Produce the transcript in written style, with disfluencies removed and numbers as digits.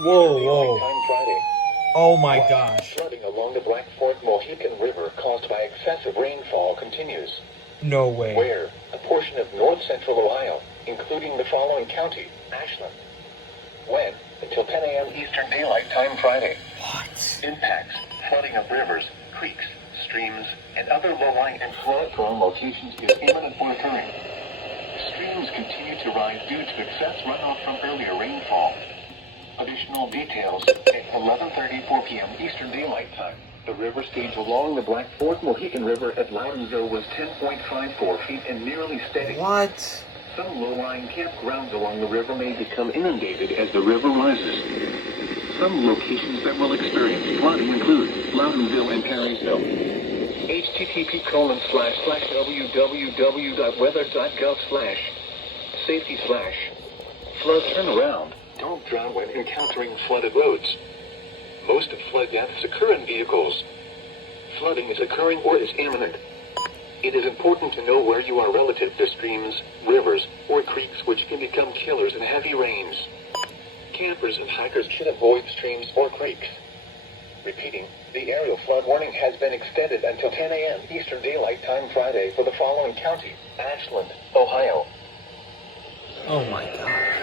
Whoa, whoa. Time Friday. Oh my gosh. Flooding along the Black Fork Mohican River caused by excessive rainfall continues. No way. Where a portion of north-central Ohio, including the following county, Ashland. When? Until 10 a.m. Eastern Daylight Time Friday. What? Impacts: flooding of rivers, creeks, streams, and other low-lying and flood-prone locations is imminent or occurring. Streams continue to rise due to excess runoff from earlier rainfall. Additional details at 11:34 p.m. Eastern Daylight Time. The river stage along the Black Fork Mohican River at Loudonville was 10.54 feet and nearly steady. What? Some low-lying campgrounds along the river may become inundated as the river rises. Some locations that will experience flooding include Loudonville and Perrysville. http://www.weather.gov/safety/flood turnaround. Don't drown when encountering flooded roads. Most flood deaths occur in vehicles. Flooding is occurring or is imminent. It is important to know where you are relative to streams, rivers, or creeks which can become killers in heavy rains. Campers and hikers should avoid streams or creeks. Repeating, the aerial flood warning has been extended until 10 a.m. Eastern Daylight Time Friday for the following county: Ashland, Ohio. Oh my gosh.